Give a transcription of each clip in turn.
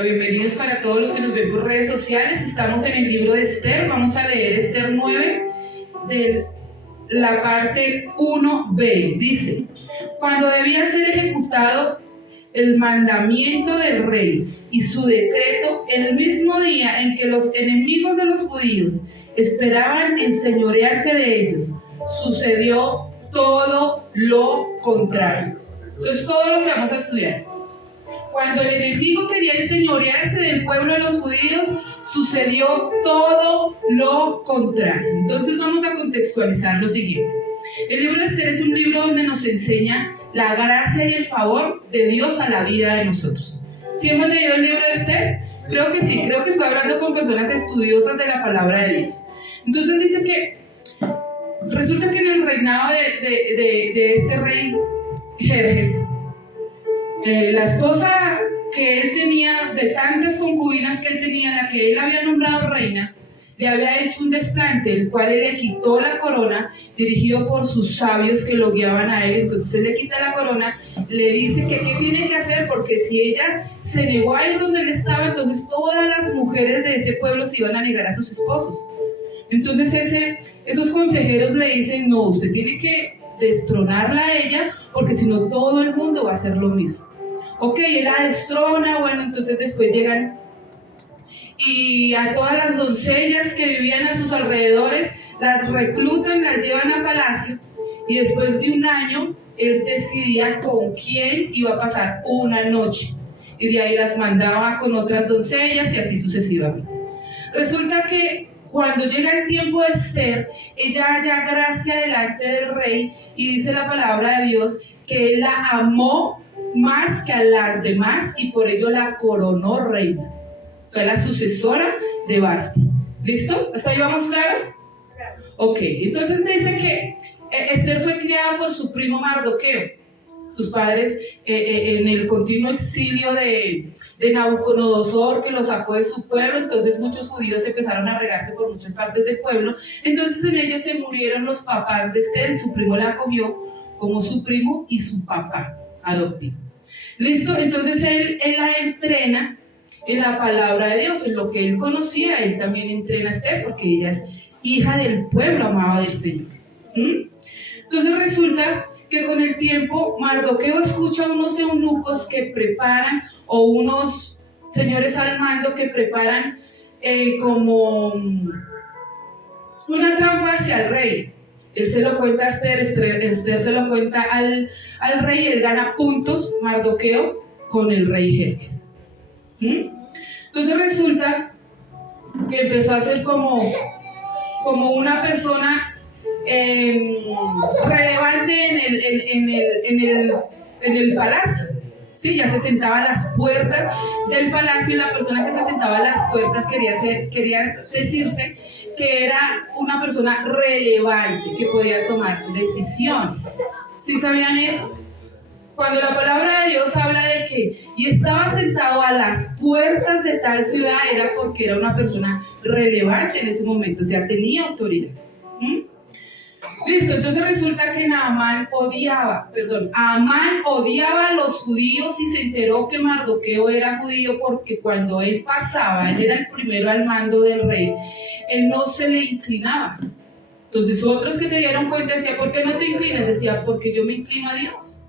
Bueno, bienvenidos para todos los que nos ven por redes sociales. Estamos en el libro de Esther. Vamos a leer Esther 9 de la parte 1b. Dice: cuando debía ser ejecutado el mandamiento del rey y su decreto, el mismo día en que los enemigos de los judíos esperaban enseñorearse de ellos, sucedió todo lo contrario. Eso es todo lo que vamos a estudiar. Cuando el enemigo quería enseñorearse del pueblo de los judíos, sucedió todo lo contrario. Entonces vamos a contextualizar lo siguiente. El libro de Esther es un libro donde nos enseña la gracia y el favor de Dios a la vida de nosotros. ¿Sí hemos leído el libro de Esther? Creo que sí, creo que estoy hablando con personas estudiosas de la palabra de Dios. Entonces dice que resulta que en el reinado de este rey Jerjes, la esposa que él tenía, de tantas concubinas que él tenía, la que él había nombrado reina, le había hecho un desplante, el cual él le quitó la corona, dirigido por sus sabios que lo guiaban a él. Entonces él le quita la corona, le dice que qué tiene que hacer, porque si ella se negó a ir donde él estaba, entonces todas las mujeres de ese pueblo se iban a negar a sus esposos. Entonces esos consejeros le dicen: no, usted tiene que destronarla a ella, porque si no todo el mundo va a hacer lo mismo. Ok, él la destrona. Bueno, entonces después llegan y a todas las doncellas que vivían a sus alrededores las reclutan, las llevan a palacio, y después de un año él decidía con quién iba a pasar una noche, y de ahí las mandaba con otras doncellas y así sucesivamente. Resulta que cuando llega el tiempo de Esther, ella halla gracia delante del rey, y dice la palabra de Dios que él la amó más que a las demás y por ello la coronó reina. Fue la sucesora de Vasti. ¿Listo? ¿Hasta ahí vamos claros? Ok, entonces dice que Esther fue criada por su primo Mardoqueo. Sus padres en el continuo exilio de Nabucodonosor, que lo sacó de su pueblo. Entonces muchos judíos empezaron a regarse por muchas partes del pueblo. Entonces en ellos se murieron los papás de Esther. Su primo la acogió como su primo y su papá adoptivo. ¿Listo? Entonces él la entrena en la palabra de Dios, en lo que él conocía. Él también entrena a Esther porque ella es hija del pueblo amado del Señor. Entonces resulta que con el tiempo Mardoqueo escucha a unos eunucos que preparan, o unos señores al mando que preparan como una trampa hacia el rey. Él se lo cuenta a Esther, Esther se lo cuenta al rey, y él gana puntos, Mardoqueo, con el rey Jerjes. Entonces resulta que empezó a ser como una persona relevante en el palacio. Sí, ya se sentaba a las puertas del palacio, y la persona que se sentaba a las puertas quería decirse que era una persona relevante, que podía tomar decisiones. ¿Sí sabían eso? Cuando la palabra de Dios habla de que y estaba sentado a las puertas de tal ciudad, era porque era una persona relevante en ese momento, o sea, tenía autoridad. Listo, entonces resulta que Amán odiaba a los judíos, y se enteró que Mardoqueo era judío, porque cuando él pasaba, él era el primero al mando del rey, él no se le inclinaba. Entonces otros que se dieron cuenta decían: ¿por qué no te inclinas? Decía: porque yo me inclino a Dios.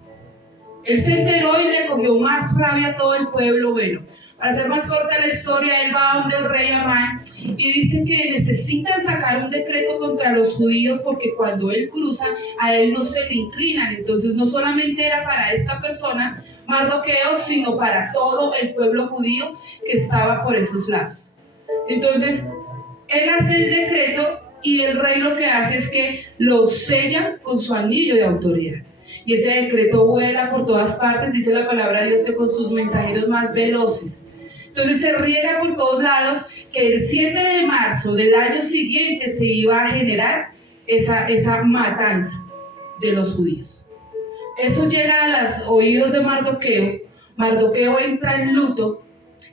Él se enteró y le cogió más rabia a todo el pueblo. Bueno, para hacer más corta la historia, él va donde el rey Amán y dice que necesitan sacar un decreto contra los judíos, porque cuando él cruza, a él no se le inclinan. Entonces no solamente era para esta persona, Mardoqueo, sino para todo el pueblo judío que estaba por esos lados. Entonces él hace el decreto, y el rey lo que hace es que lo sella con su anillo de autoridad. Y ese decreto vuela por todas partes, dice la palabra de Dios, que con sus mensajeros más veloces. Entonces se riega por todos lados que el 7 de marzo del año siguiente se iba a generar esa matanza de los judíos. Eso llega a los oídos de Mardoqueo. Mardoqueo entra en luto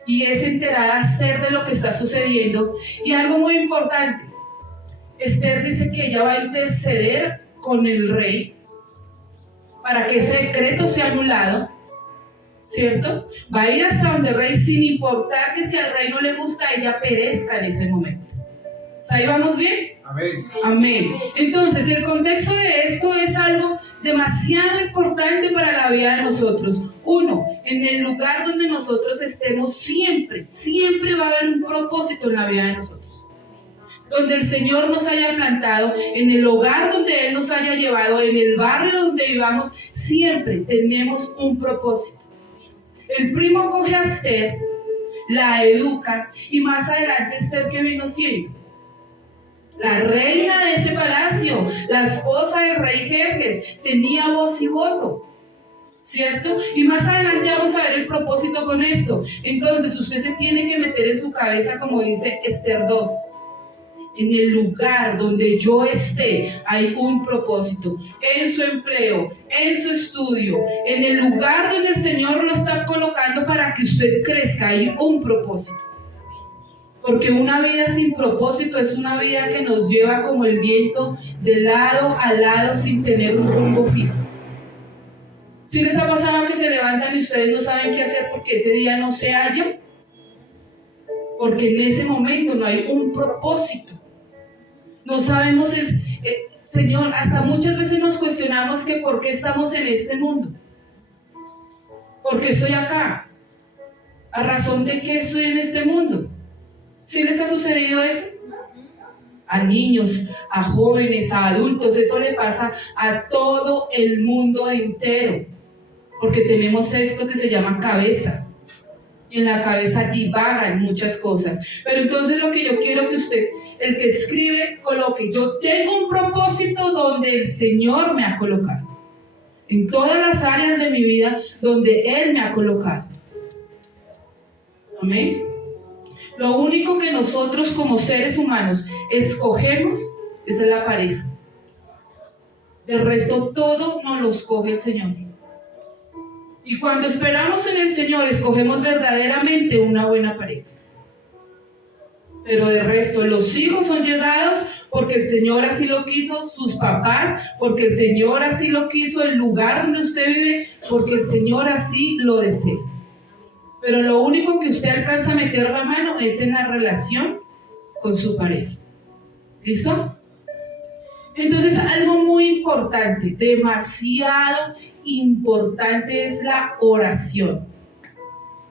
y es enterada Esther de lo que está sucediendo. Y algo muy importante, Esther dice que ella va a interceder con el rey para que ese decreto sea anulado, ¿cierto? Va a ir hasta donde el rey sin importar que si al rey no le gusta, ella perezca en ese momento. ¿Ahí vamos bien? Amén. Amén. Entonces, el contexto de esto es algo demasiado importante para la vida de nosotros. Uno, en el lugar donde nosotros estemos, siempre va a haber un propósito en la vida de nosotros. Donde el Señor nos haya plantado, en el hogar donde Él nos haya llevado, en el barrio donde vivamos, siempre tenemos un propósito. El primo coge a Esther, la educa, y más adelante Esther, ¿qué vino siendo? La reina de ese palacio, la esposa del rey Jerjes, tenía voz y voto, ¿cierto? Y más adelante vamos a ver el propósito con esto. Entonces usted se tiene que meter en su cabeza, como dice Esther 2. En el lugar donde yo esté hay un propósito, en su empleo, en su estudio, en el lugar donde el Señor lo está colocando para que usted crezca, hay un propósito. Porque una vida sin propósito es una vida que nos lleva como el viento de lado a lado sin tener un rumbo fijo. ¿Sí les ha pasado que se levantan y ustedes no saben qué hacer porque ese día no se halla? Porque en ese momento no hay un propósito. No sabemos, Señor, hasta muchas veces nos cuestionamos que por qué estamos en este mundo. ¿Por qué estoy acá? ¿A razón de qué estoy en este mundo? ¿Sí les ha sucedido eso? A niños, a jóvenes, a adultos, eso le pasa a todo el mundo entero, porque tenemos esto que se llama cabeza, y en la cabeza divagan muchas cosas. Pero entonces lo que yo quiero que usted, el que escribe, coloque: yo tengo un propósito donde el Señor me ha colocado, en todas las áreas de mi vida donde Él me ha colocado. Amén. Lo único que nosotros como seres humanos escogemos es la pareja. Del resto todo nos lo escoge el Señor. Y cuando esperamos en el Señor, escogemos verdaderamente una buena pareja. Pero del resto, los hijos son llegados porque el Señor así lo quiso, sus papás porque el Señor así lo quiso, el lugar donde usted vive porque el Señor así lo desea. Pero lo único que usted alcanza a meter la mano es en la relación con su pareja. ¿Listo? Entonces, algo muy importante, demasiado importante, es la oración.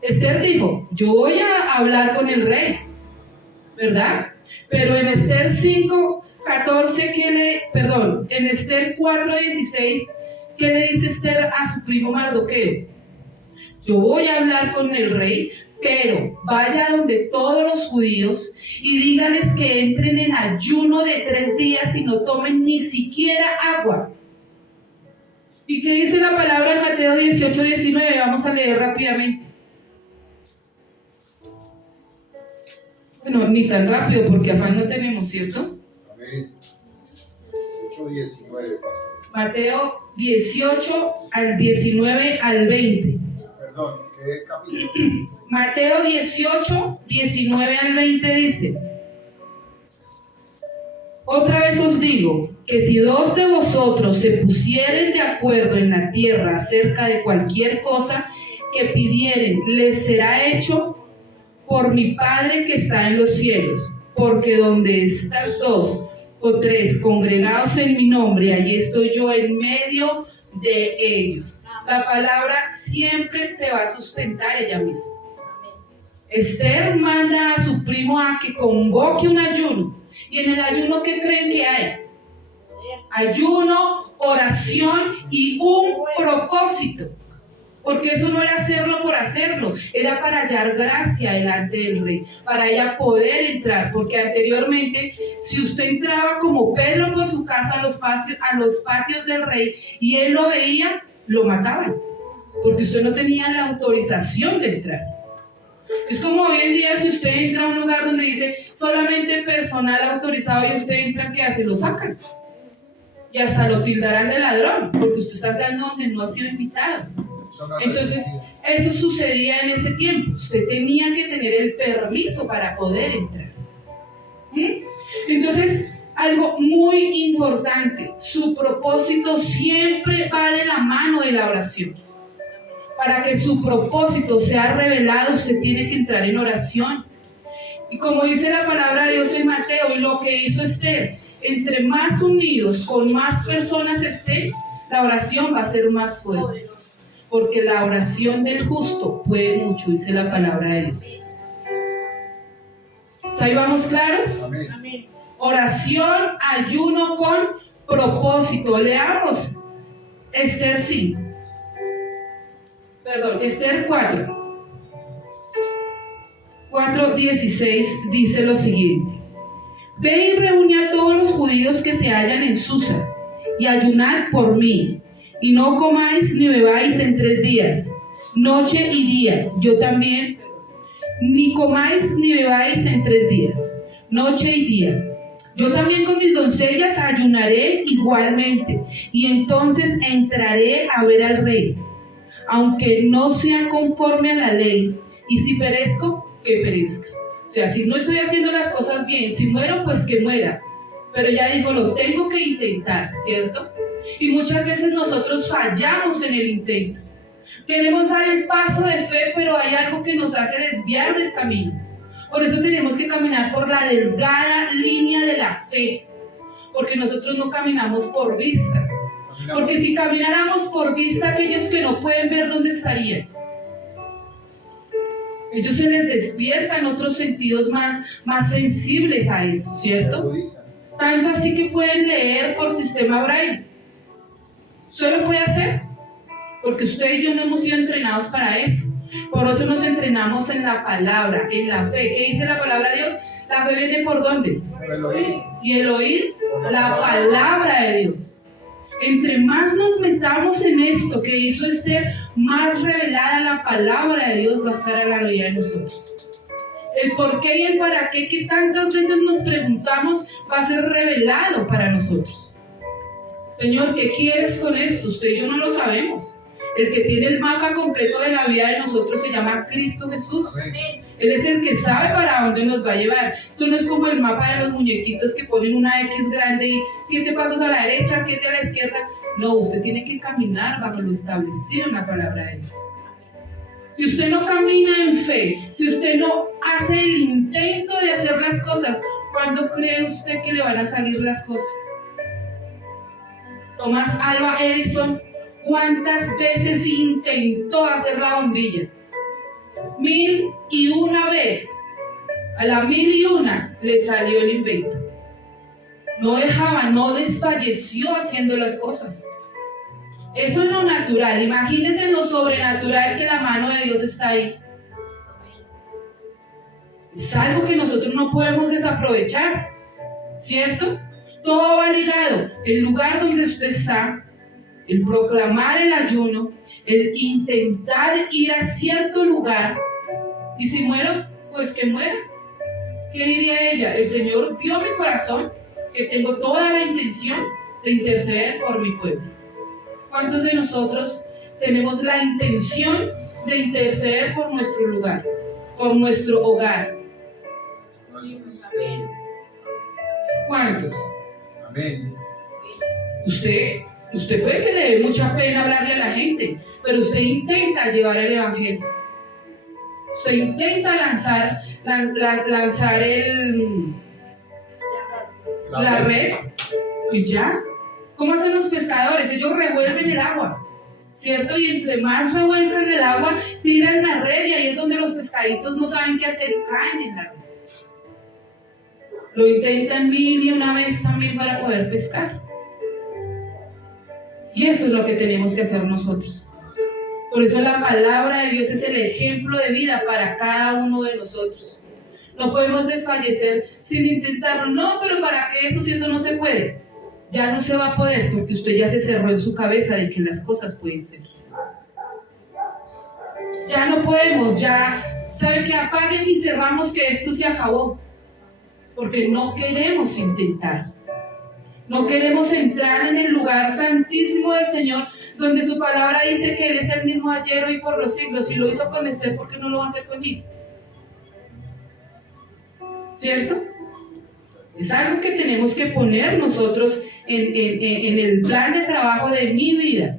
Esther dijo: yo voy a hablar con el rey, ¿verdad? Pero en Esther 5:14, en Esther 4:16, ¿qué le dice Esther a su primo Mardoqueo? Yo voy a hablar con el rey, pero vaya donde todos los judíos y dígales que entren en ayuno de 3 días y no tomen ni siquiera agua. ¿Y qué dice la palabra en Mateo 18:19? Vamos a leer rápidamente. Bueno, ni tan rápido porque afán no tenemos, ¿cierto? Amén. 18:19. Mateo 18 al 19 al 20. Perdón, ¿qué capítulo? Mateo 18, 19 al 20 dice: otra vez os digo que si 2 de vosotros se pusieren de acuerdo en la tierra acerca de cualquier cosa que pidieren, les será hecho por mi Padre que está en los cielos. Porque donde estas 2 o 3 congregados en mi nombre, allí estoy yo en medio de ellos. La palabra siempre se va a sustentar ella misma. Esther manda a su primo a que convoque un ayuno. Y en el ayuno, ¿qué creen que hay? Ayuno, oración y un propósito. Porque eso no era hacerlo por hacerlo, era para hallar gracia delante del rey, para ella poder entrar. Porque anteriormente, si usted entraba como Pedro por su casa a los patios del rey y él lo veía, lo mataban, porque usted no tenía la autorización de entrar. Es como hoy en día, si usted entra a un lugar donde dice solamente personal autorizado y usted entra, ¿qué hace? Lo sacan. Y hasta lo tildarán de ladrón, porque usted está entrando donde no ha sido invitado. Entonces, eso sucedía en ese tiempo. Usted tenía que tener el permiso para poder entrar. Entonces, algo muy importante, su propósito siempre va de la mano de la oración. Para que su propósito sea revelado, usted tiene que entrar en oración. Y como dice la palabra de Dios en Mateo, y lo que hizo Esther, entre más unidos, con más personas estén, la oración va a ser más fuerte. Porque la oración del justo puede mucho, dice la palabra de Dios. ¿Ahí vamos claros? Amén. Oración, ayuno con propósito. Leamos Esther 5. Perdón, Esther 4. 4:16 dice lo siguiente: Ve y reúne a todos los judíos que se hallan en Susa, y ayunad por mí, y no comáis ni bebáis en 3 días, noche y día. Yo también, ni comáis ni bebáis en 3 días, noche y día. Yo también con mis doncellas ayunaré igualmente, y entonces entraré a ver al rey, aunque no sea conforme a la ley, y si perezco, que perezca. O sea, si no estoy haciendo las cosas bien, si muero, pues que muera. Pero ya digo, lo tengo que intentar, ¿cierto? Y muchas veces nosotros fallamos en el intento. Queremos dar el paso de fe, pero hay algo que nos hace desviar del camino. Por eso tenemos que caminar por la delgada línea de la fe, porque nosotros no caminamos por vista. Porque si camináramos por vista, aquellos que no pueden ver, ¿dónde estarían? Ellos se les despiertan otros sentidos más sensibles a eso, ¿cierto? Tanto así que pueden leer por sistema Braille. ¿Usted lo puede hacer? Porque usted y yo no hemos sido entrenados para eso. Por eso nos entrenamos en la palabra, en la fe. ¿Qué dice la palabra de Dios? La fe viene ¿por dónde? Por el oír. Y el oír, la palabra de Dios. Entre más nos metamos en esto que hizo Esther, más revelada la palabra de Dios va a estar a la vida de nosotros. El por qué y el para qué que tantas veces nos preguntamos va a ser revelado para nosotros. Señor, ¿qué quieres con esto? Usted y yo no lo sabemos. El que tiene el mapa completo de la vida de nosotros se llama Cristo Jesús. Amén. Él es el que sabe para dónde nos va a llevar. Eso no es como el mapa de los muñequitos que ponen una X grande y 7 pasos a la derecha, 7 a la izquierda. No, usted tiene que caminar bajo lo establecido en la palabra de Dios. Si usted no camina en fe, si usted no hace el intento de hacer las cosas, ¿cuándo cree usted que le van a salir las cosas? Thomas Alva Edison, ¿cuántas veces intentó hacer la bombilla? 1001 veces. A la 1001 le salió el invento. No dejaba, no desfalleció haciendo las cosas. Eso es lo natural. Imagínense en lo sobrenatural que la mano de Dios está ahí. Es algo que nosotros no podemos desaprovechar, ¿cierto? Todo va ligado. El lugar donde usted está, el proclamar el ayuno, el intentar ir a cierto lugar, y si muero, pues que muera. ¿Qué diría ella? El Señor vio mi corazón, que tengo toda la intención de interceder por mi pueblo. ¿Cuántos de nosotros tenemos la intención de interceder por nuestro lugar, por nuestro hogar? ¿Cuántos? Amén. Usted puede que le dé mucha pena hablarle a la gente, pero usted intenta llevar el evangelio. Usted intenta lanzar la red y ya. ¿Cómo hacen los pescadores? Ellos revuelven el agua, ¿cierto? Y entre más revuelcan el agua, tiran la red y ahí es donde los pescaditos no saben qué hacer y caen en la red. Lo intentan 1001 vez también para poder pescar. Y eso es lo que tenemos que hacer nosotros. Por eso la palabra de Dios es el ejemplo de vida para cada uno de nosotros. No podemos desfallecer sin intentarlo. No, pero ¿para qué eso si eso no se puede? Ya no se va a poder porque usted ya se cerró en su cabeza de que las cosas pueden ser. Ya no podemos, ya sabe que apaguen y cerramos que esto se acabó. Porque no queremos intentar. No queremos entrar en el lugar santísimo del Señor, donde su palabra dice que Él es el mismo ayer, hoy, por los siglos. Si lo hizo con Esther, ¿por qué no lo va a hacer conmigo? ¿Cierto? Es algo que tenemos que poner nosotros en el plan de trabajo de mi vida.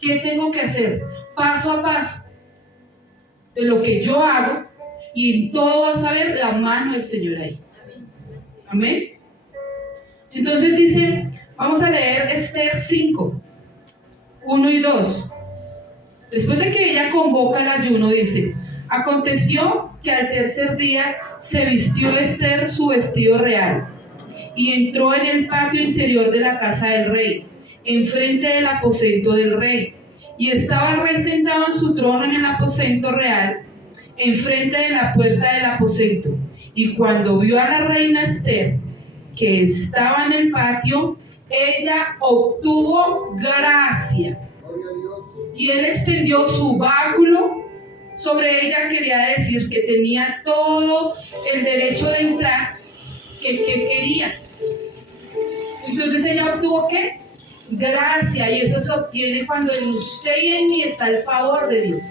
¿Qué tengo que hacer? paso a paso de lo que yo hago y en todo vas a ver la mano del Señor ahí. Amén. Entonces dice, vamos a leer Esther 5, 1 y 2. Después de que ella convoca el ayuno, dice: aconteció que al tercer día se vistió Esther su vestido real y entró en el patio interior de la casa del rey, enfrente del aposento del rey. Y estaba el rey sentado en su trono en el aposento real, enfrente de la puerta del aposento. Y cuando vio a la reina Esther, que estaba en el patio, ella obtuvo gracia. Y él extendió su báculo sobre ella, quería decir que tenía todo el derecho de entrar que quería. Entonces ella obtuvo ¿qué? Gracia, y eso se obtiene cuando en usted y en mí está el favor de Dios.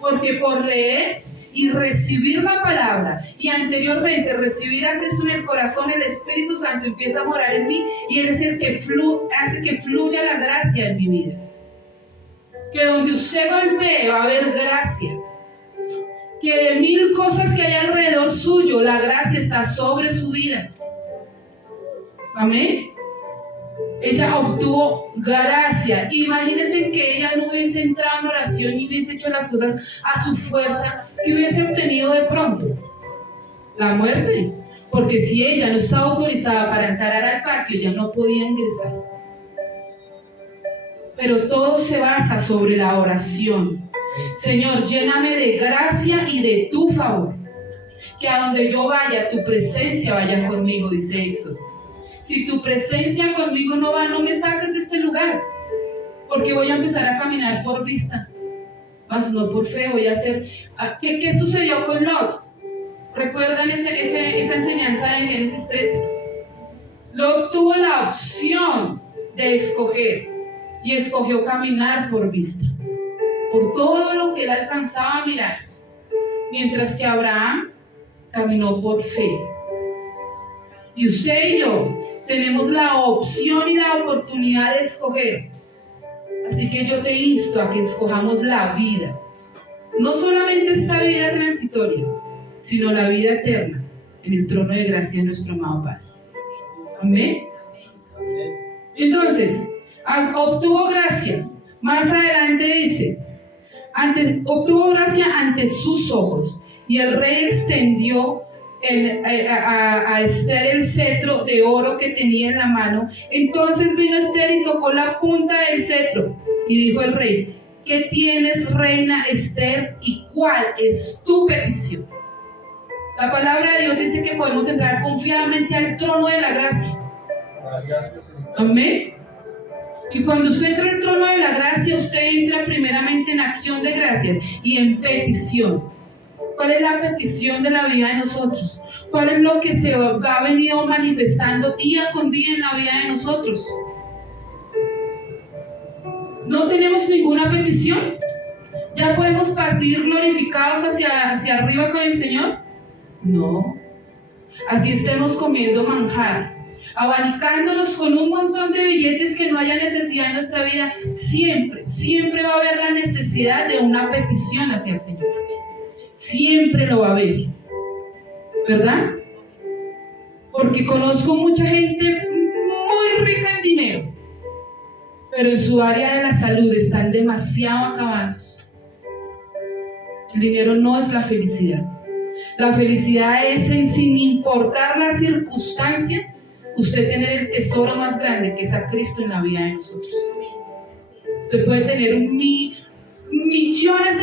Porque por leer y recibir la palabra y anteriormente recibir a Cristo en el corazón, el Espíritu Santo empieza a morar en mí y Él es el que hace que fluya la gracia en mi vida. Que donde usted golpee va a haber gracia. Que de 1000 cosas que hay alrededor suyo, la gracia está sobre su vida. Amén. Ella obtuvo gracia. Imagínense que ella no hubiese entrado en oración y hubiese hecho las cosas a su fuerza. ¿Qué hubiese obtenido de pronto? La muerte. Porque si ella no estaba autorizada para entrar al patio, ella no podía ingresar. Pero todo se basa sobre la oración. Señor, lléname de gracia y de tu favor. Que a donde yo vaya, tu presencia vaya conmigo, dice Éxodo. Si tu presencia conmigo no va, no me saques de este lugar. Porque voy a empezar a caminar por vista. Mas no por fe, voy a hacer... ¿Qué sucedió con Lot? ¿Recuerdan esa enseñanza de Génesis 13? Lot tuvo la opción de escoger. Y escogió caminar por vista. Por todo lo que él alcanzaba a mirar. Mientras que Abraham caminó por fe. Y usted y yo tenemos la opción y la oportunidad de escoger. Así que yo te insto a que escojamos la vida. No solamente esta vida transitoria, sino la vida eterna en el trono de gracia de nuestro amado Padre. Amén. Entonces, obtuvo gracia. Más adelante dice, obtuvo gracia ante sus ojos. Y el rey extendió a Esther el cetro de oro que tenía en la mano. Entonces vino Esther y tocó la punta del cetro. Y dijo el rey: ¿qué tienes, reina Esther? ¿Y cuál es tu petición? La palabra de Dios dice que podemos entrar confiadamente al trono de la gracia. Amén. Y cuando usted entra al trono de la gracia, usted entra primeramente en acción de gracias y en petición. ¿Cuál es la petición de la vida de nosotros? ¿Cuál es lo que se ha venido manifestando día con día en la vida de nosotros? ¿No tenemos ninguna petición? ¿Ya podemos partir glorificados hacia arriba con el Señor? No. Así estemos comiendo manjar, abanicándonos con un montón de billetes que no haya necesidad en nuestra vida, siempre va a haber la necesidad de una petición hacia el Señor. Siempre lo va a haber, ¿verdad? Porque conozco mucha gente muy rica en dinero, pero en su área de la salud están demasiado acabados. El dinero no es la felicidad. La felicidad es sin importar la circunstancia, usted tener el tesoro más grande que es a Cristo en la vida de nosotros. Usted puede tener millones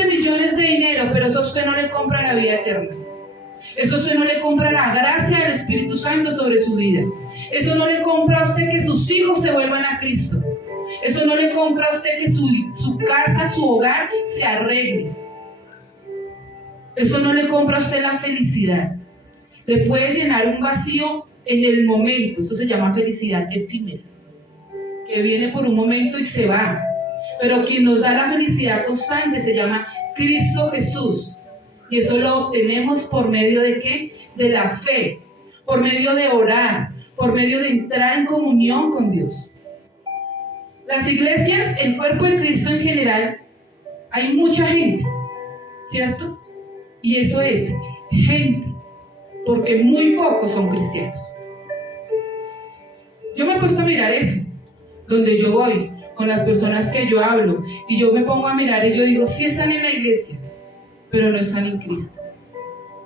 de dinero, pero eso a usted no le compra la vida eterna. Eso a usted no le compra la gracia del Espíritu Santo sobre su vida. Eso no le compra a usted que sus hijos se vuelvan a Cristo. Eso no le compra a usted que su casa, su hogar se arregle. Eso no le compra a usted la felicidad. Le puede llenar un vacío en el momento. Eso se llama felicidad efímera, que viene por un momento y se va. Pero quien nos da la felicidad constante se llama Cristo Jesús. Y eso lo obtenemos por medio de ¿qué? De la fe, por medio de orar, por medio de entrar en comunión con Dios. Las iglesias, el cuerpo de Cristo en general, hay mucha gente, ¿cierto? Y eso es gente, porque muy pocos son cristianos. Yo me he puesto a mirar eso, donde yo voy, con las personas que yo hablo, y yo me pongo a mirar y yo digo, sí están en la iglesia, pero no están en Cristo.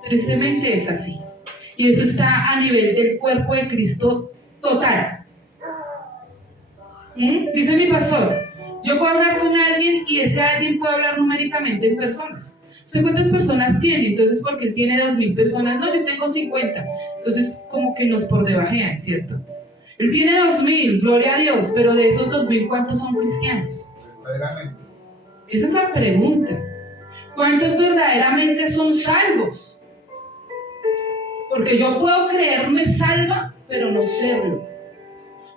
Tristemente es así. Y eso está a nivel del cuerpo de Cristo total. Dice mi pastor, yo puedo hablar con alguien y ese alguien puede hablar numéricamente en personas. ¿Usted cuántas personas tiene? Entonces, porque él tiene 2,000 personas, no, yo tengo 50. Entonces, como que nos por debajean, ¿cierto? Él tiene 2,000, gloria a Dios, pero de esos 2,000, ¿cuántos son cristianos? Verdaderamente. Esa es la pregunta. ¿Cuántos verdaderamente son salvos? Porque yo puedo creerme salva, pero no serlo.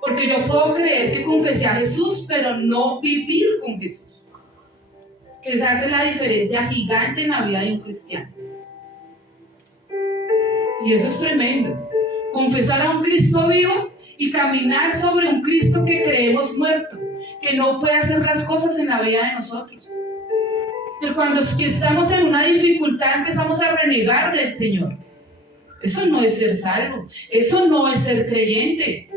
Porque yo puedo creer que confesé a Jesús, pero no vivir con Jesús. Que esa hace la diferencia gigante en la vida de un cristiano. Y eso es tremendo. Confesar a un Cristo vivo y caminar sobre un Cristo que creemos muerto, que no puede hacer las cosas en la vida de nosotros. Que cuando estamos en una dificultad empezamos a renegar del Señor. Eso no es ser salvo, eso no es ser creyente.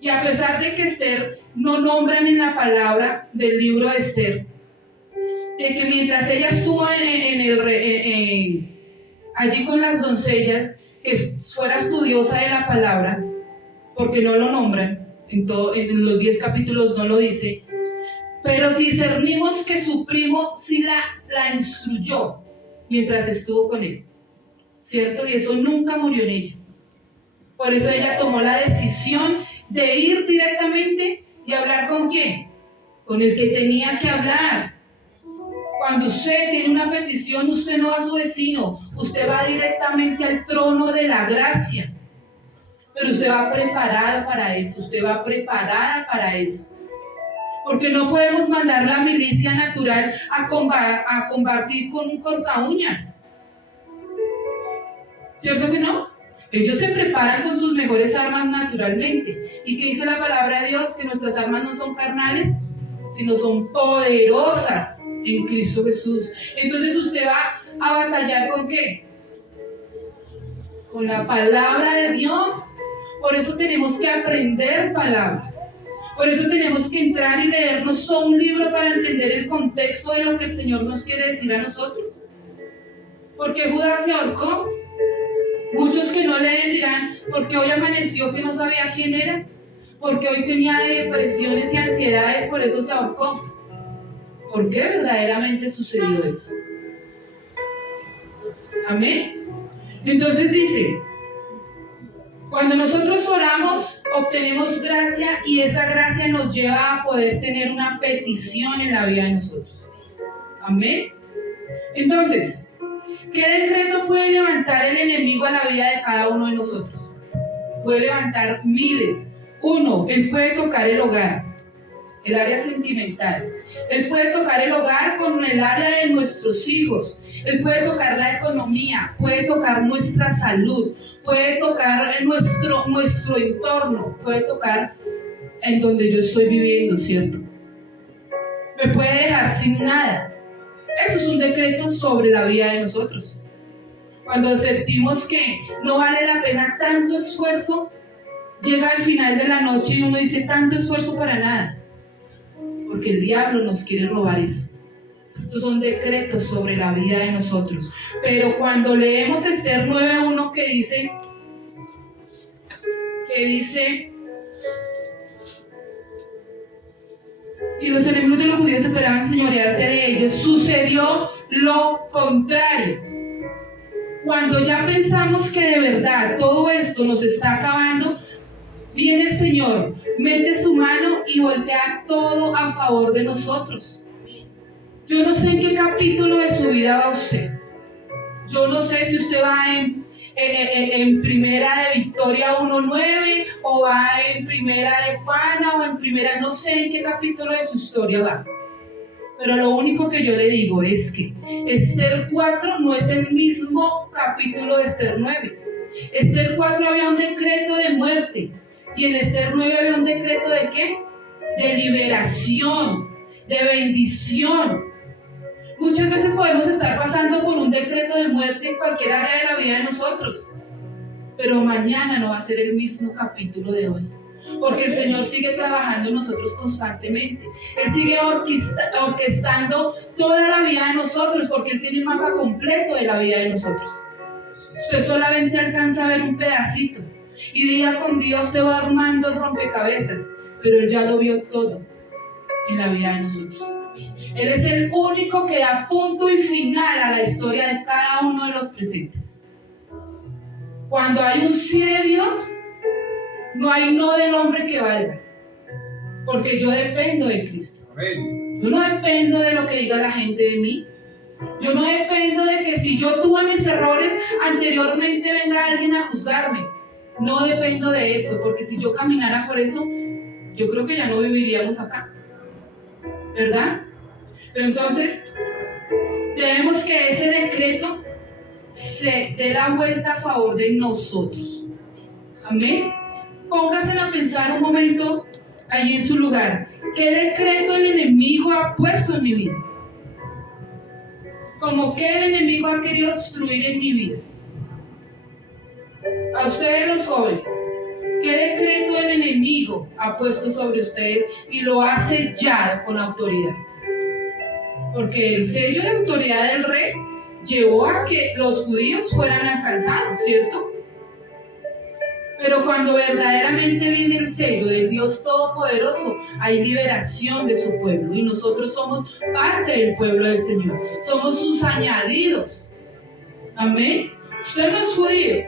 Y a pesar de que Esther no nombran en la palabra del libro de Esther, de que mientras ella estuvo allí con las doncellas, que fuera estudiosa de la palabra, porque no lo nombran, en los 10 capítulos no lo dice, pero discernimos que su primo sí la instruyó mientras estuvo con él, ¿cierto? Y eso nunca murió en ella. Por eso ella tomó la decisión de ir directamente y hablar ¿con quién? Con el que tenía que hablar. Cuando usted tiene una petición, usted no va a su vecino, usted va directamente al trono de la gracia. Pero usted va preparada para eso, usted va preparada para eso. Porque no podemos mandar la milicia natural a combatir con un corta uñas. ¿Cierto que no? Ellos se preparan con sus mejores armas naturalmente. ¿Y qué dice la palabra de Dios? Que nuestras armas no son carnales, sino son poderosas en Cristo Jesús. Entonces usted va a batallar ¿con qué? Con la palabra de Dios. Por eso tenemos que aprender palabra. Por eso tenemos que entrar y leernos todo un libro para entender el contexto de lo que el Señor nos quiere decir a nosotros. Porque Judas se ahorcó. Muchos que no leen dirán, porque hoy amaneció que no sabía quién era, porque hoy tenía depresiones y ansiedades, por eso se ahorcó. ¿Por qué verdaderamente sucedió eso? Amén. Entonces dice, cuando nosotros oramos, obtenemos gracia y esa gracia nos lleva a poder tener una petición en la vida de nosotros. Amén. Entonces, ¿qué decreto puede levantar el enemigo a la vida de cada uno de nosotros? Puede levantar miles. Uno, él puede tocar el hogar, el área sentimental. Él puede tocar el hogar con el área de nuestros hijos. Él puede tocar la economía, puede tocar nuestra salud, puede tocar nuestro entorno, puede tocar en donde yo estoy viviendo, ¿cierto? Me puede dejar sin nada. Eso es un decreto sobre la vida de nosotros. Cuando sentimos que no vale la pena tanto esfuerzo, llega al final de la noche y uno dice tanto esfuerzo para nada. Porque el diablo nos quiere robar eso. Esos son decretos sobre la vida de nosotros. Pero cuando leemos Esther 9:1 que dice y los enemigos de los judíos esperaban señorearse de ellos, sucedió lo contrario. Cuando ya pensamos que de verdad todo esto nos está acabando, viene el Señor, mete su mano y voltea todo a favor de nosotros. Yo no sé en qué capítulo de su vida va usted. Yo no sé si usted va en Primera de Victoria 1:9 o va en Primera de Juana o en Primera, no sé en qué capítulo de su historia va. Pero lo único que yo le digo es que Esther 4 no es el mismo capítulo de Esther 9. Esther 4 había un decreto de muerte y en Esther 9 había un decreto de ¿qué? De liberación, de bendición. Muchas veces podemos estar pasando por un decreto de muerte en cualquier área de la vida de nosotros, pero mañana no va a ser el mismo capítulo de hoy, porque el Señor sigue trabajando en nosotros constantemente. Él sigue orquestando toda la vida de nosotros, porque Él tiene el mapa completo de la vida de nosotros. Usted solamente alcanza a ver un pedacito, y día con día usted va armando el rompecabezas, pero Él ya lo vio todo en la vida de nosotros. Él es el único que da punto y final a la historia de cada uno de los presentes. Cuando hay un sí de Dios, no hay no del hombre que valga, porque yo dependo de Cristo. Yo no dependo de lo que diga la gente de mí. Yo no dependo de que si yo tuve mis errores anteriormente venga alguien a juzgarme. No dependo de eso, porque si yo caminara por eso, yo creo que ya no viviríamos acá, ¿verdad? Pero entonces debemos que ese decreto se dé la vuelta a favor de nosotros. Amén. Pónganse a pensar un momento allí en su lugar. ¿Qué decreto el enemigo ha puesto en mi vida? ¿Cómo que el enemigo ha querido obstruir en mi vida? A ustedes los jóvenes, ¿qué decreto el enemigo ha puesto sobre ustedes y lo ha sellado con autoridad? Porque el sello de autoridad del rey llevó a que los judíos fueran alcanzados, ¿cierto? Pero cuando verdaderamente viene el sello del Dios Todopoderoso, hay liberación de su pueblo, y nosotros somos parte del pueblo del Señor, somos sus añadidos. Amén. Usted no es judío,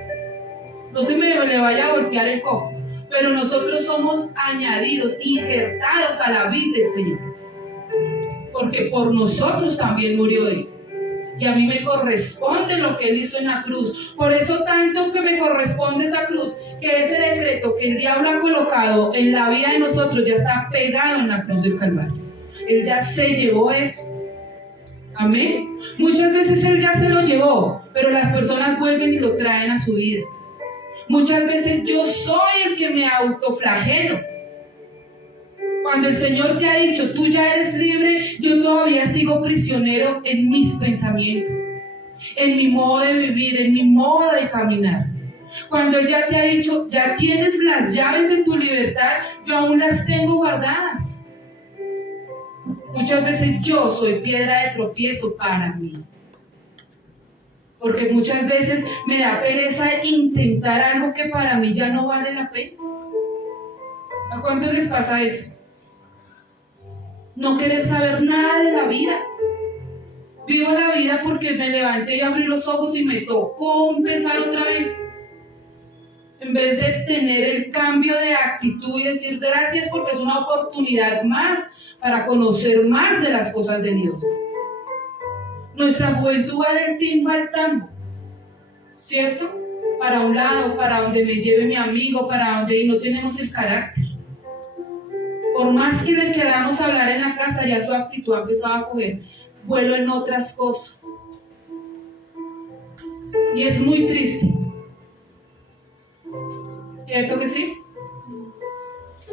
no se me le vaya a voltear el coco, pero nosotros somos añadidos, injertados a la vid del Señor, porque por nosotros también murió Él. Y a mí me corresponde lo que Él hizo en la cruz. Por eso tanto que me corresponde esa cruz, que ese decreto que el diablo ha colocado en la vida de nosotros ya está pegado en la cruz del Calvario. Él ya se llevó eso. Amén. Muchas veces Él ya se lo llevó, pero las personas vuelven y lo traen a su vida. Muchas veces yo soy el que me autoflagelo. Cuando el Señor te ha dicho, tú ya eres libre, yo todavía sigo prisionero en mis pensamientos, en mi modo de vivir, en mi modo de caminar. Cuando Él ya te ha dicho, ya tienes las llaves de tu libertad, yo aún las tengo guardadas. Muchas veces yo soy piedra de tropiezo para mí, porque muchas veces me da pereza intentar algo que para mí ya no vale la pena. ¿A cuánto les pasa eso? No querer saber nada de la vida. Vivo la vida porque me levanté y abrí los ojos y me tocó empezar otra vez. En vez de tener el cambio de actitud y decir gracias porque es una oportunidad más para conocer más de las cosas de Dios. Nuestra juventud va del timbo al tambo, ¿cierto? Para un lado, para donde me lleve mi amigo, para donde, y no tenemos el carácter. Por más que le queramos hablar en la casa, ya su actitud ha empezado a coger vuelo en otras cosas. Y es muy triste. ¿Cierto que sí?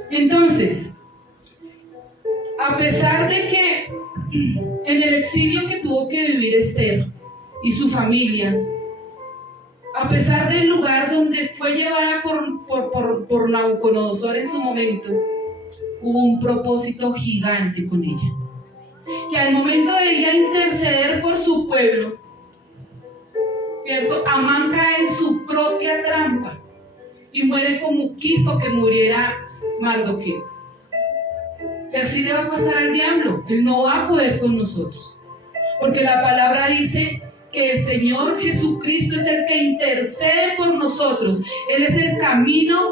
Entonces, a pesar de que en el exilio que tuvo que vivir Esther y su familia, a pesar del lugar donde fue llevada por Nabucodonosor en su momento, hubo un propósito gigante con ella, que al momento de ella interceder por su pueblo, ¿cierto? Amán cae en su propia trampa y muere como quiso que muriera Mardoqueo. Y así le va a pasar al diablo. Él no va a poder con nosotros, porque la palabra dice que el Señor Jesucristo es el que intercede por nosotros. Él es el camino,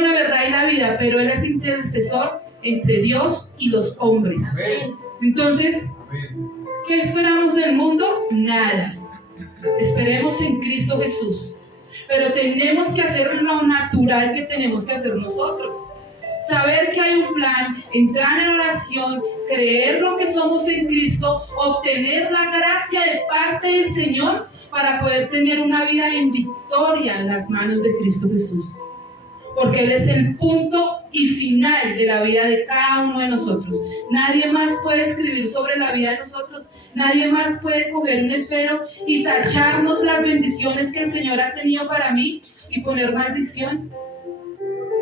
la verdad y la vida, pero Él es intercesor entre Dios y los hombres. Amén. Entonces, Amén. ¿qué esperamos del mundo? Nada. Esperemos en Cristo Jesús. Pero tenemos que hacer lo natural que tenemos que hacer nosotros. Saber que hay un plan, entrar en oración, creer lo que somos en Cristo, obtener la gracia de parte del Señor para poder tener una vida en victoria en las manos de Cristo Jesús. Porque Él es el punto y final de la vida de cada uno de nosotros. Nadie más puede escribir sobre la vida de nosotros Nadie más puede coger un esfero y tacharnos las bendiciones que el Señor ha tenido para mí y poner maldición.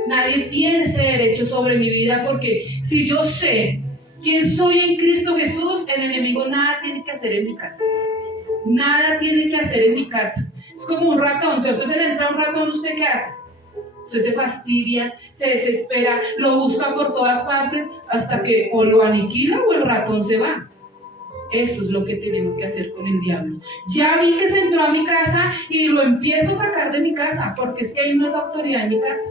Nadie tiene ese derecho sobre mi vida, porque si yo sé quién soy en Cristo Jesús, el enemigo nada tiene que hacer en mi casa. Nada tiene que hacer en mi casa. Es como un ratón. Si a usted se le entra un ratón, ¿usted qué hace? Usted se fastidia, se desespera, lo busca por todas partes hasta que o lo aniquila o el ratón se va. Eso es lo que tenemos que hacer con el diablo. Ya vi que se entró a mi casa y lo empiezo a sacar de mi casa, porque es que ahí no es autoridad en mi casa.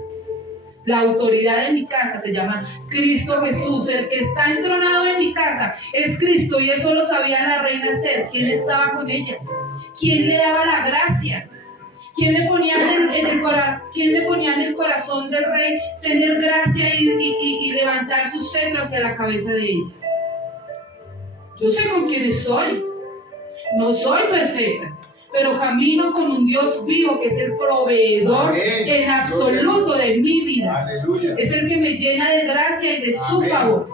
La autoridad de mi casa se llama Cristo Jesús. El que está entronado en mi casa es Cristo, y eso lo sabía la reina Esther. ¿Quién estaba con ella? ¿Quién le daba la gracia? ¿Quién le ponía en el corazón del rey tener gracia y levantar su cetro hacia la cabeza de ella? Yo sé con quién soy. No soy perfecta, pero camino con un Dios vivo que es el proveedor en absoluto de mi vida. Aleluya. Es el que me llena de gracia y de su favor.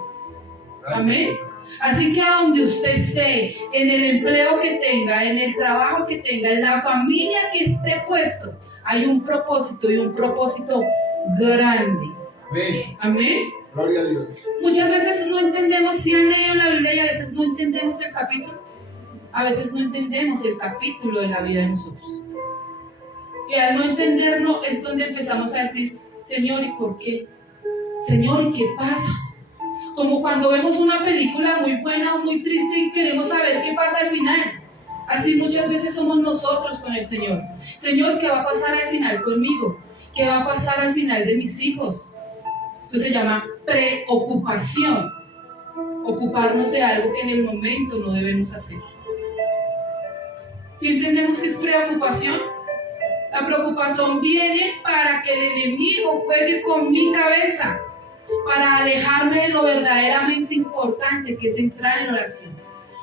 Amén. Así que a donde usted esté, en el empleo que tenga, en el trabajo que tenga, en la familia que esté puesto, hay un propósito, y un propósito grande. Amén. Amén. Gloria a Dios. Muchas veces no entendemos, si han leído la Biblia, y a veces no entendemos el capítulo. A veces no entendemos el capítulo de la vida de nosotros. Y al no entenderlo es donde empezamos a decir: Señor, ¿y por qué? Señor, ¿y qué pasa? Como cuando vemos una película muy buena o muy triste y queremos saber qué pasa al final. Así muchas veces somos nosotros con el Señor. Señor, ¿qué va a pasar al final conmigo? ¿Qué va a pasar al final de mis hijos? Eso se llama preocupación. Ocuparnos de algo que en el momento no debemos hacer. ¿Sí entendemos qué es preocupación? La preocupación viene para que el enemigo juegue con mi cabeza, para alejarme de lo verdaderamente importante, que es entrar en oración.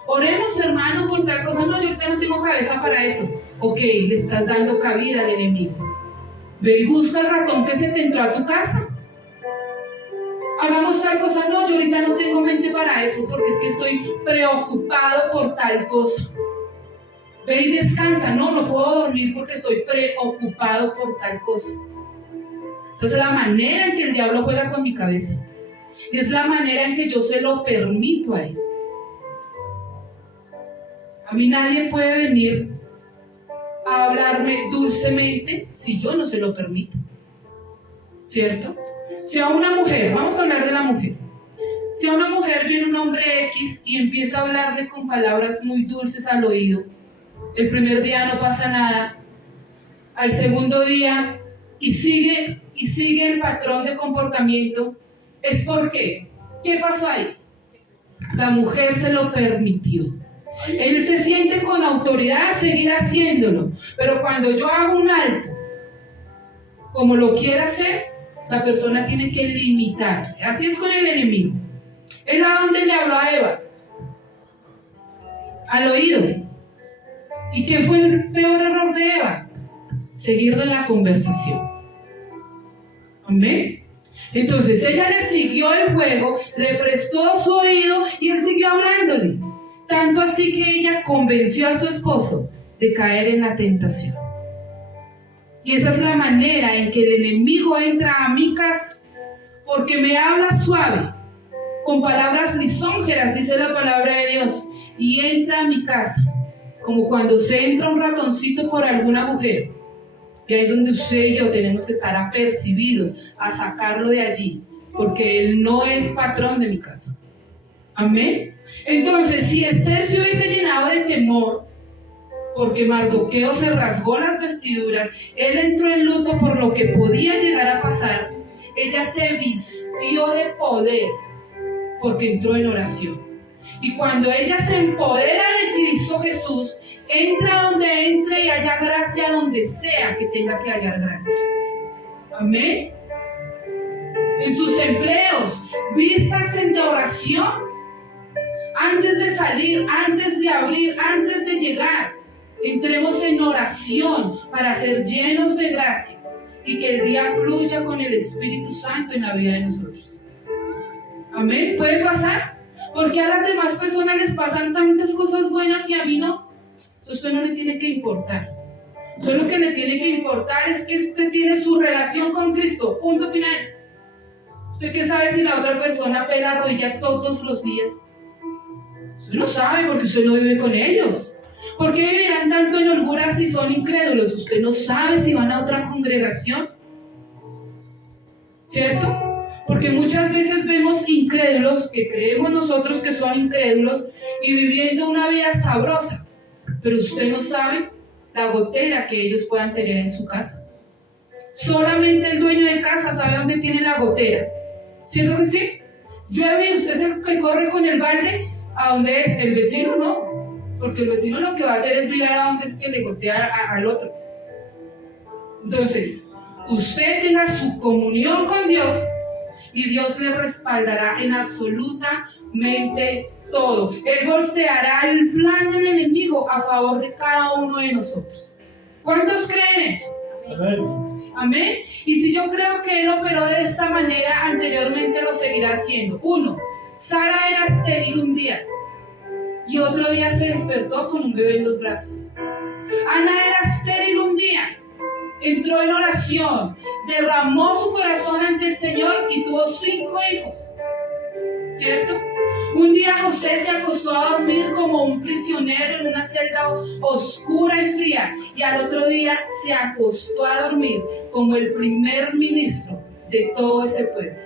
Oremos, hermano, por tal cosa. No, yo ahorita no tengo cabeza para eso. Ok, le estás dando cabida al enemigo. Ve y busca el ratón que se te entró a tu casa. Hagamos tal cosa. No, yo ahorita no tengo mente para eso, porque es que estoy preocupado por tal cosa. Ve y descansa. No, no puedo dormir porque estoy preocupado por tal cosa. Esa es la manera en que el diablo juega con mi cabeza. Y es la manera en que yo se lo permito a él. A mí nadie puede venir a hablarme dulcemente si yo no se lo permito. ¿Cierto? Si a una mujer, vamos a hablar de la mujer. Si a una mujer viene un hombre X y empieza a hablarle con palabras muy dulces al oído, el primer día no pasa nada. Al segundo día, y sigue el patrón de comportamiento, ¿es por qué? ¿Qué pasó ahí? La mujer se lo permitió. Él se siente con autoridad a seguir haciéndolo, pero cuando yo hago un alto, como lo quiera hacer, la persona tiene que limitarse. Así es con el enemigo. Él a dónde le habló a Eva, al oído. ¿Y qué fue el peor error de Eva? Seguirle la conversación. Amén. Entonces ella le siguió el juego, le prestó su oído y él siguió hablándole. Tanto así que ella convenció a su esposo de caer en la tentación. Y esa es la manera en que el enemigo entra a mi casa, porque me habla suave, con palabras lisonjeras, dice la palabra de Dios, y entra a mi casa, como cuando se entra un ratoncito por algún agujero. Y ahí es donde usted y yo tenemos que estar apercibidos a sacarlo de allí, porque él no es patrón de mi casa. Amén. Entonces, si Esther se hubiese llenado de temor, porque Mardoqueo se rasgó las vestiduras, él entró en luto por lo que podía llegar a pasar, ella se vistió de poder, porque entró en oración. Y cuando ella se empodera de Cristo Jesús, entra donde entre y haya gracia donde sea que tenga que hallar gracia. Amén. En sus empleos, vístanse de oración. Antes de salir, antes de abrir, antes de llegar, entremos en oración para ser llenos de gracia y que el día fluya con el Espíritu Santo en la vida de nosotros. Amén. ¿Puede pasar? ¿Por qué a las demás personas les pasan tantas cosas buenas y a mí no? Eso a usted no le tiene que importar. Eso lo que le tiene que importar es que usted tiene su relación con Cristo. Punto final. ¿Usted qué sabe si la otra persona pela rodilla todos los días? Usted no sabe porque usted no vive con ellos. ¿Por qué vivirán tanto en holgura si son incrédulos? Usted no sabe si van a otra congregación. ¿Cierto? Porque muchas veces vemos incrédulos que creemos nosotros que son incrédulos y viviendo una vida sabrosa. Pero usted no sabe la gotera que ellos puedan tener en su casa. Solamente el dueño de casa sabe dónde tiene la gotera. ¿Cierto que sí? Llueve y usted es el que corre con el balde a donde es. El vecino no. Porque el vecino lo que va a hacer es mirar a dónde es que le gotea al otro. Entonces, usted tenga su comunión con Dios y Dios le respaldará en absolutamente todo. Él volteará el plan del enemigo a favor de cada uno de nosotros. ¿Cuántos creen eso? Amén. Amén. Y si yo creo que Él operó de esta manera, anteriormente lo seguirá haciendo. 1. Sara era estéril un día y otro día se despertó con un bebé en los brazos. Ana era estéril un día, entró en oración, derramó su corazón ante el Señor y tuvo 5 hijos. ¿Cierto? Un día José se acostó a dormir como un prisionero en una celda oscura y fría, y al otro día se acostó a dormir como el primer ministro de todo ese pueblo.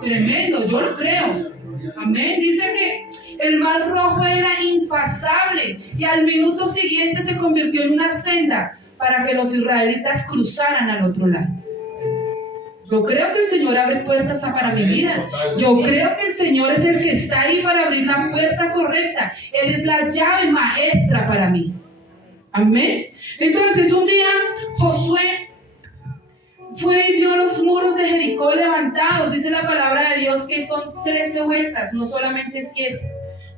Tremendo, yo lo creo. Amén. Dice que el mar rojo era impasable y al minuto siguiente se convirtió en una senda para que los israelitas cruzaran al otro lado. Yo creo que el Señor abre puertas para mi vida. Yo creo que el Señor es el que está ahí para abrir la puerta correcta. Él es la llave maestra para mí. Amén. Entonces un día Josué fue y vio los muros de Jericó levantados. Dice la palabra de Dios que son 13 vueltas, no solamente 7.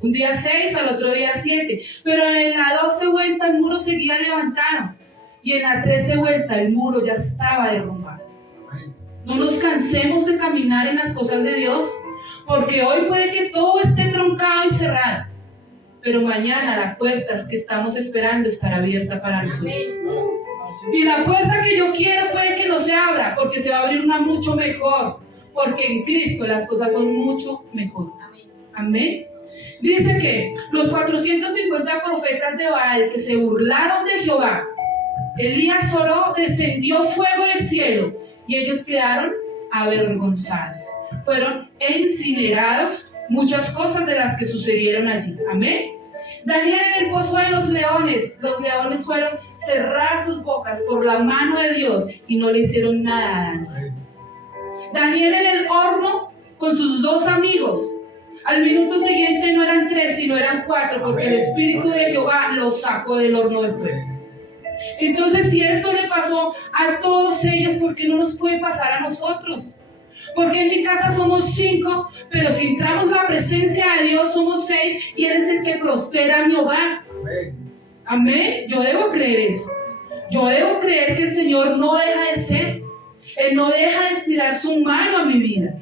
Un día 6, al otro día 7. Pero en la 12 vuelta el muro seguía levantado. Y en la 13 vuelta el muro ya estaba derrumbado. No nos cansemos de caminar en las cosas de Dios, porque hoy puede que todo esté truncado y cerrado, pero mañana la puerta que estamos esperando estará abierta para nosotros. Y la puerta que yo quiero puede que no se abra, porque se va a abrir una mucho mejor, porque en Cristo las cosas son mucho mejor. Amén. Dice que los 450 profetas de Baal que se burlaron de Jehová, Elías oró, descendió fuego del cielo y ellos quedaron avergonzados. Fueron incinerados, muchas cosas de las que sucedieron allí. Amén. Daniel en el pozo de los leones fueron cerrar sus bocas por la mano de Dios y no le hicieron nada a Daniel. Daniel en el horno con sus 2 amigos. Al minuto siguiente no eran 3, sino eran 4, porque el Espíritu de Jehová los sacó del horno de fuego. Entonces, si esto le pasó a todos ellos, ¿por qué no nos puede pasar a nosotros? Porque en mi casa somos 5, pero si entramos la presencia de Dios somos 6 y Él es el que prospera mi hogar. Amén. Yo debo creer eso. Yo debo creer que el Señor no deja de ser. Él no deja de estirar su mano a mi vida.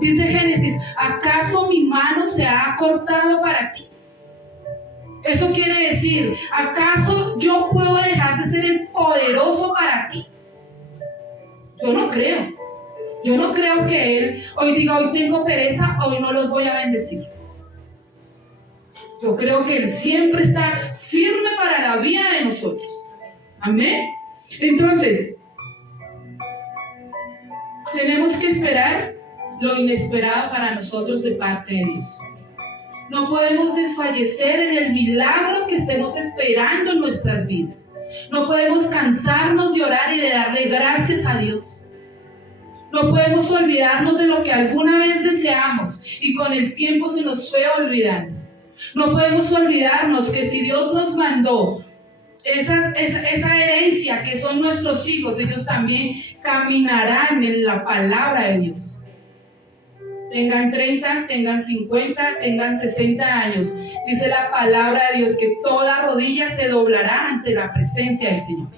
Dice Génesis, ¿acaso mi mano se ha cortado para ti? Eso quiere decir, ¿acaso yo puedo dejar de ser el poderoso para ti? Yo no creo. Yo no creo que Él hoy diga, hoy tengo pereza, hoy no los voy a bendecir. Yo creo que Él siempre está firme para la vida de nosotros. Amén. Entonces, tenemos que esperar lo inesperado para nosotros de parte de Dios. No podemos desfallecer en el milagro que estemos esperando en nuestras vidas. No podemos cansarnos de orar y de darle gracias a Dios. No podemos olvidarnos de lo que alguna vez deseamos y con el tiempo se nos fue olvidando. No podemos olvidarnos que si Dios nos mandó esa herencia que son nuestros hijos, ellos también caminarán en la palabra de Dios. Tengan 30, tengan 50, tengan 60 años. Dice la palabra de Dios que toda rodilla se doblará ante la presencia del Señor.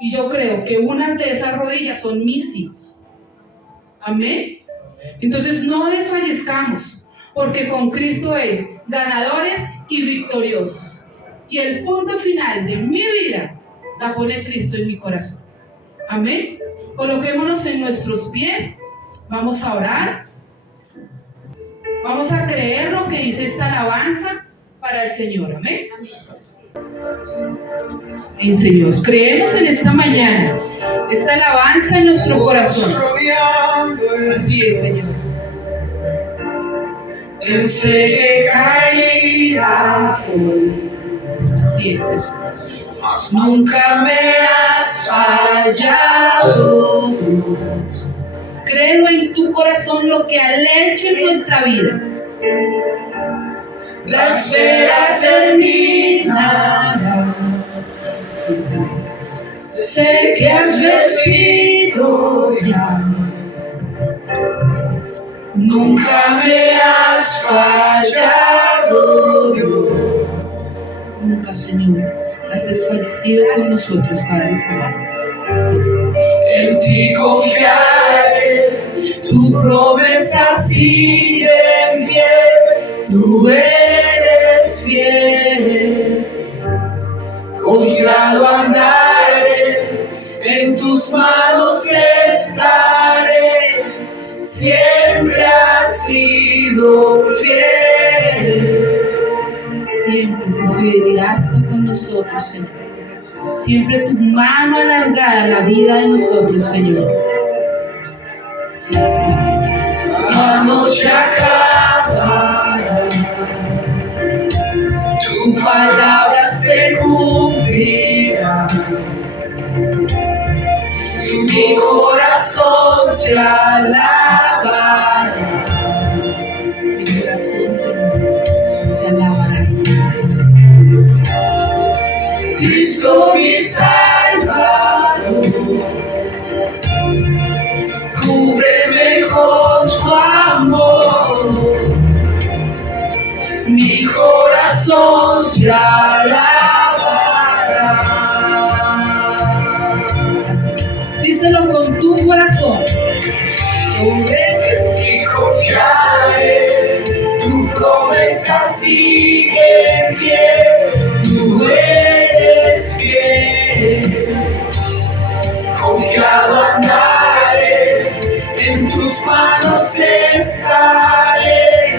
Y yo creo que unas de esas rodillas son mis hijos. Amén. Entonces no desfallezcamos. porque con Cristo es ganadores y victoriosos. Y el punto final de mi vida la pone Cristo en mi corazón. Amén. Coloquémonos en nuestros pies. Vamos a orar. Vamos a creer lo que dice esta alabanza para el Señor. Amén. Amén, Señor. Creemos en esta mañana esta alabanza en nuestro corazón. Así es, Señor. Pensé que caería hoy. Así es, Señor. Nunca me has fallado, Dios. Créelo en tu corazón lo que has hecho en nuestra vida. La espera terminará. Sé que has vencido ya. Nunca me has fallado, Dios. Nunca, Señor, has desfallecido con nosotros, Padre Santo. Así es. En ti confiaré, tu promesa sigue en pie, tú eres fiel. Confiado andaré, en tus manos estaré, siempre has sido fiel. Siempre tu fidelidad está con nosotros, Señor. Siempre tu mano alargada en la vida de nosotros, Señor. Sí, Padre. La noche acabará, tu palabra se cumplirá. Y mi corazón te alabará. Mi corazón, Señor, te alabará, Señor Jesús. Cristo mi Salvador, cúbreme con tu amor, mi corazón te alabará. Así. Díselo con tu corazón. En ti confiaré, tu promesa sigue en pie, tú eres fiel. Confiado andaré, en tus manos estaré,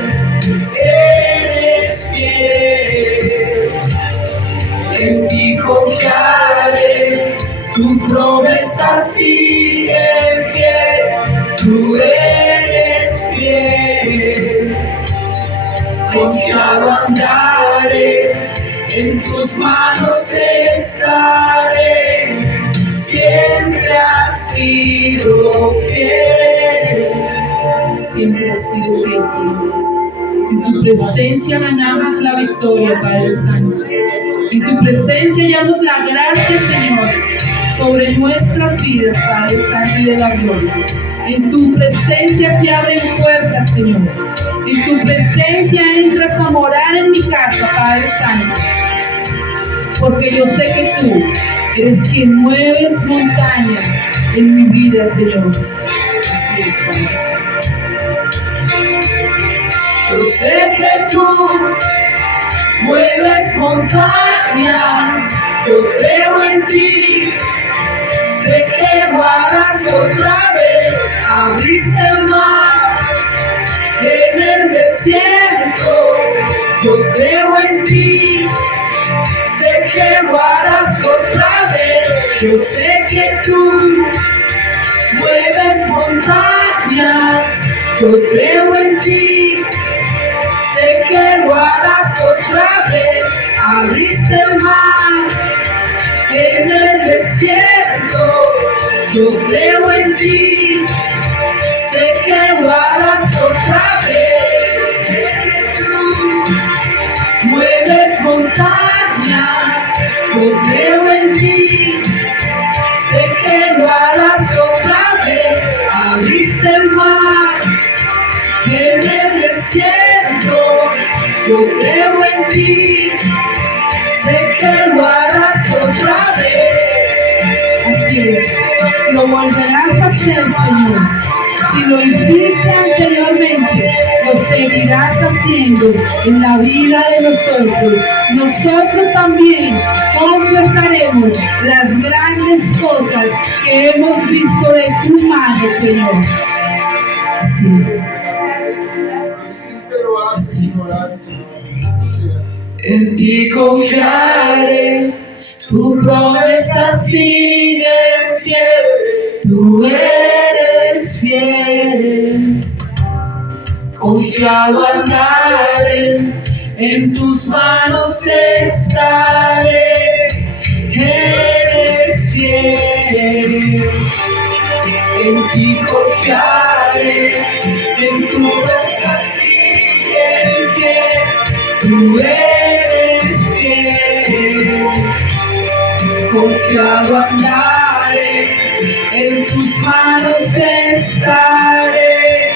eres fiel. En ti confiaré, tu promesa sigue en pie, tú eres fiel. Confiado andaré, en tus manos estaré, siempre has sido fiel. Siempre has sido fiel, Señor. En tu presencia ganamos la victoria, Padre Santo. En tu presencia hallamos la gracia, Señor, sobre nuestras vidas, Padre Santo y de la gloria. En tu presencia se abren puertas, Señor. En tu presencia entras a morar en mi casa, Padre Santo. Porque yo sé que tú eres quien mueves montañas en mi vida, Señor. Así es, Padre Santo. Yo sé que tú mueves montañas, yo creo en ti. Sé que lo harás otra vez, abriste el mar en el desierto, yo creo en ti. Sé que lo harás otra vez, yo sé que tú mueves montañas, yo creo en ti. Sé que lo harás otra vez, abriste el mar en el desierto, yo creo en ti. Sé que lo harás otra vez, mueves montañas, yo creo en ti. Sé que lo harás otra vez, abriste el mar en el desierto, yo creo en ti. Sé que lo harás otra vez. Así es, lo volverás a hacer, Señor. Si lo hiciste anteriormente, lo sé seguirás haciendo en la vida de nosotros. Nosotros también confesaremos las grandes cosas que hemos visto de tu mano, Señor. Así es. Hiciste, lo haces, Señor. En ti confiaré, tu promesa sigue en pie, tú eres fiel. Confiado andaré, en tus manos estaré, eres fiel. En ti confiaré, en tu promesa sigue en pie, tú eres fiel. Confiado andaré, en tus manos estaré,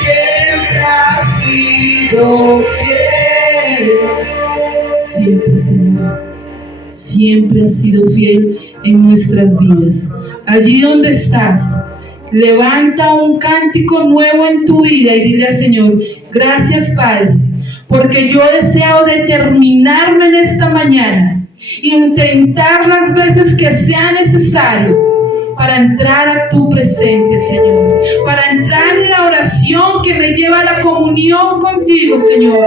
siempre has sido fiel. Siempre, Señor, siempre has sido fiel en nuestras vidas. Allí donde estás, levanta un cántico nuevo en tu vida y dile al Señor: gracias, Padre, porque yo deseo determinarme en esta mañana, intentar las veces que sea necesario para entrar a tu presencia, Señor, para entrar en la oración que me lleva a la comunión contigo, Señor,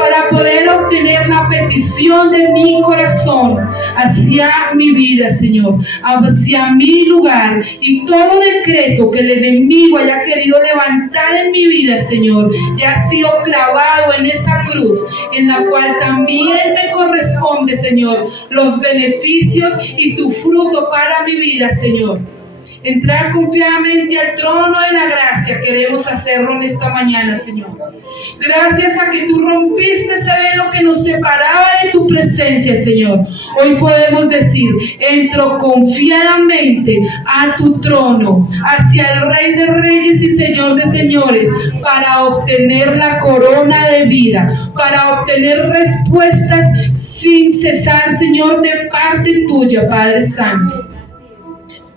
para poder obtener la petición de mi corazón hacia mi vida, Señor, hacia mi lugar, y todo decreto que el enemigo haya querido levantar en mi vida, Señor, ya ha sido clavado en esa cruz, en la cual también me corresponde, Señor, los beneficios y tu fruto para mi vida, Señor. Entrar confiadamente al trono de la gracia, queremos hacerlo en esta mañana, Señor. Gracias a que tú rompiste ese velo que nos separaba de tu presencia, Señor. Hoy podemos decir: entro confiadamente a tu trono, hacia el Rey de Reyes y Señor de Señores, para obtener la corona de vida, para obtener respuestas sin cesar, Señor, de parte tuya, Padre Santo.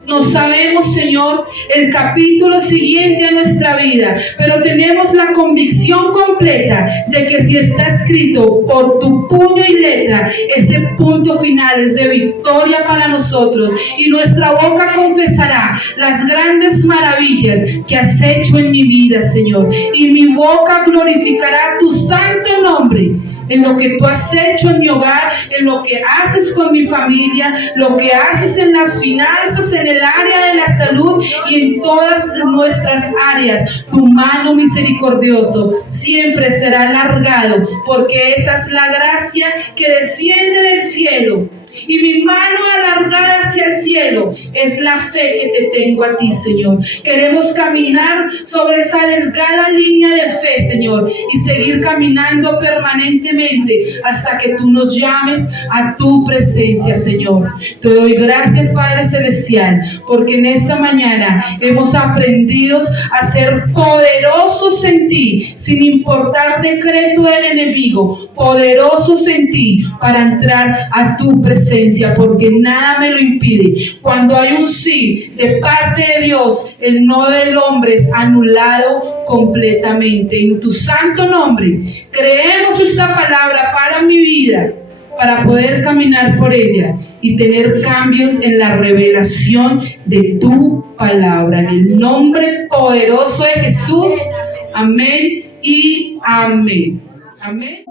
No sabemos, Señor, el capítulo siguiente a nuestra vida, pero tenemos la convicción completa de que si está escrito por tu puño y letra, ese punto final es de victoria para nosotros, y nuestra boca confesará las grandes maravillas que has hecho en mi vida, Señor, y mi boca glorificará tu santo nombre. En lo que tú has hecho en mi hogar, en lo que haces con mi familia, lo que haces en las finanzas, en el área de la salud y en todas nuestras áreas, tu mano misericordioso siempre será alargado, porque esa es la gracia que desciende del cielo. Y mi mano alargada hacia el cielo es la fe que te tengo a ti, Señor. Queremos caminar sobre esa delgada línea de fe, Señor, y seguir caminando permanentemente hasta que tú nos llames a tu presencia, Señor. Te doy gracias, Padre Celestial, porque en esta mañana hemos aprendido a ser poderosos en ti, sin importar decreto del enemigo, poderosos en ti para entrar a tu presencia, porque nada me lo impide. Cuando hay un sí de parte de Dios, el no del hombre es anulado completamente. En tu santo nombre creemos esta palabra para mi vida, para poder caminar por ella y tener cambios en la revelación de tu palabra. En el nombre poderoso de Jesús, amén y amén. Amén.